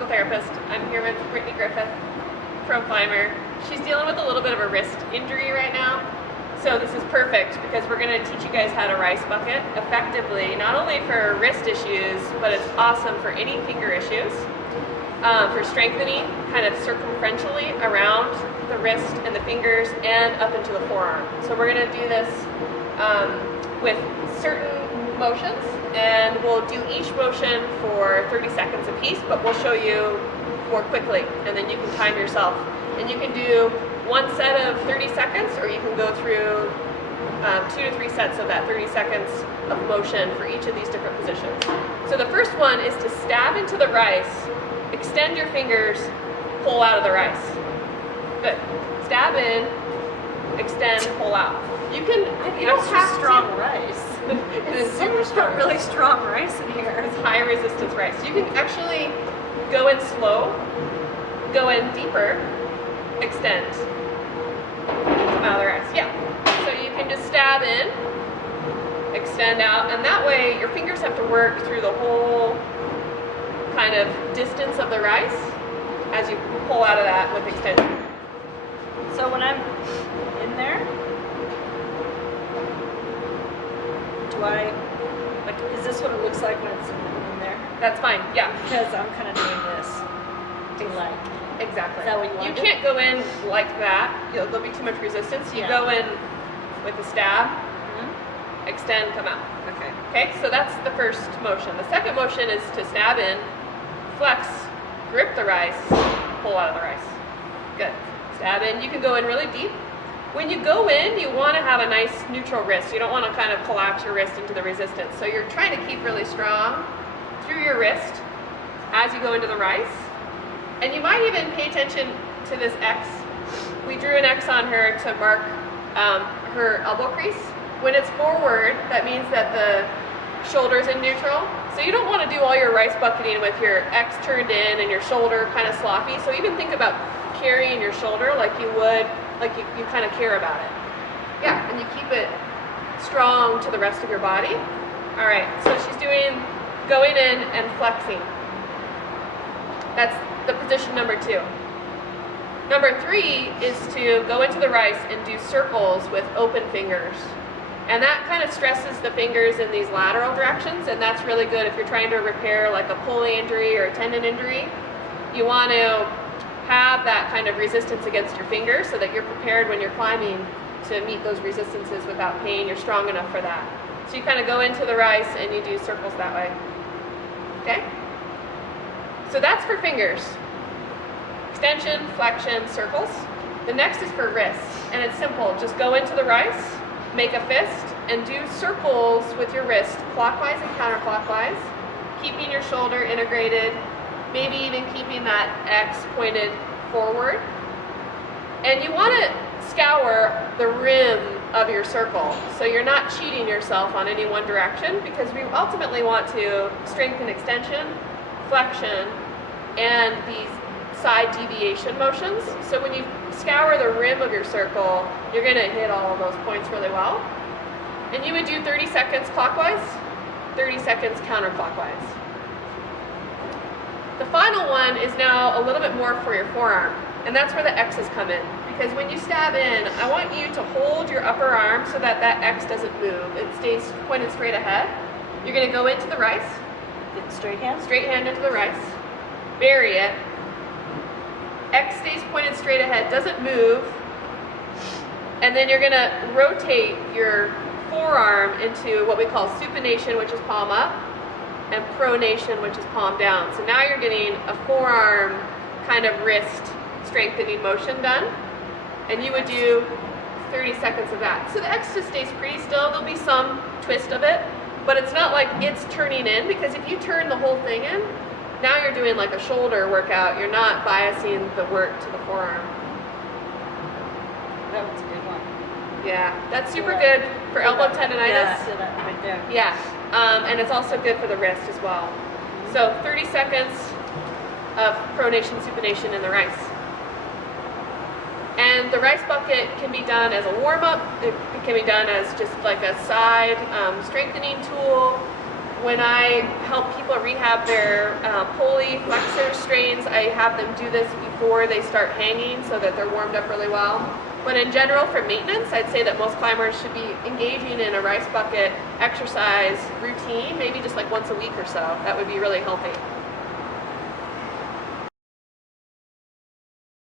physical therapist. I'm here with Brittany Griffith from Climber. She's dealing with a little bit of a wrist injury right now. So this is perfect because we're going to teach you guys how to rice bucket effectively, not only for wrist issues, but it's awesome for any finger issues, for strengthening kind of circumferentially around the wrist and the fingers and up into the forearm. So we're going to do this with certain motions, and we'll do each motion for 30 seconds a piece, but we'll show you more quickly, and then you can time yourself. And you can do one set of 30 seconds, or you can go through 2 to 3 sets of that 30 seconds of motion for each of these different positions. So the first one is to stab into the rice, extend your fingers, pull out of the rice. Good. Stab in, extend, pull out. You can, you don't have strong to. rice. It's super strong. Really strong rice in here. It's high resistance rice. You can actually go in slow, go in deeper, extend, come out of the rice. Yeah. So you can just stab in, extend out, and that way your fingers have to work through the whole kind of distance of the rice as you pull out of that with extension. So when I'm in there, is this what it looks like when it's in there? That's fine, yeah. Because I'm kind of doing this to like. Exactly. Is that what you want You to do? can't go in like that. There'll be too much resistance. You go in with the stab, extend, come out. Okay. Okay, so that's the first motion. The second motion is to stab in, flex, grip the rice, pull out of the rice. Good. Stab in. You can go in really deep. When you go in, you want to have a nice neutral wrist. You don't want to kind of collapse your wrist into the resistance. So you're trying to keep really strong through your wrist as you go into the rice. And you might even pay attention to this X. We drew an X on her to mark her elbow crease. When it's forward, that means that the shoulder's in neutral. So you don't want to do all your rice bucketing with your X turned in and your shoulder kind of sloppy. So even think about carrying your shoulder like you would, like you kind of care about it. Yeah, and you keep it strong to the rest of your body. All right, so she's doing going in and flexing. That's the position number 2. Number 3 is to go into the rice and do circles with open fingers. And that kind of stresses the fingers in these lateral directions, and that's really good if you're trying to repair like a pulley injury or a tendon injury. You want to have that kind of resistance against your fingers so that you're prepared when you're climbing to meet those resistances without pain. You're strong enough for that. So you kind of go into the rice and you do circles that way. Okay? So that's for fingers. Extension, flexion, circles. The next is for wrists, and it's simple. Just go into the rice, make a fist, and do circles with your wrist, clockwise and counterclockwise, keeping your shoulder integrated, maybe even keeping that X pointed forward. And you want to scour the rim of your circle, so you're not cheating yourself on any one direction, because we ultimately want to strengthen extension, flexion, and these side deviation motions. So when you scour the rim of your circle, you're going to hit all of those points really well. And you would do 30 seconds clockwise, 30 seconds counterclockwise. The final one is now a little bit more for your forearm, and that's where the X's come in. Because when you stab in, I want you to hold your upper arm so that that X doesn't move. It stays pointed straight ahead. You're going to go into the rice. Get straight hand? Straight hand into the rice. Bury it. X stays pointed straight ahead, doesn't move. And then you're going to rotate your forearm into what we call supination, which is palm up, and pronation, which is palm down. So now you're getting a forearm kind of wrist strengthening motion done. And you would do 30 seconds of that. So the X just stays pretty still. There'll be some twist of it, but it's not like it's turning in, because if you turn the whole thing in, now you're doing like a shoulder workout. You're not biasing the work to the forearm. That was a good one. Yeah, that's super good for elbow tendonitis. Yeah, so that right there. Yeah, and it's also good for the wrist as well. So 30 seconds of pronation, supination in the rice. And the rice bucket can be done as a warm-up. It can be done as just like a side strengthening tool. when I help people rehab their pulley flexor strains, I have them do this before they start hanging so that they're warmed up really well. But in general, for maintenance, I'd say that most climbers should be engaging in a rice bucket exercise routine, maybe just like once a week or so. That would be really healthy.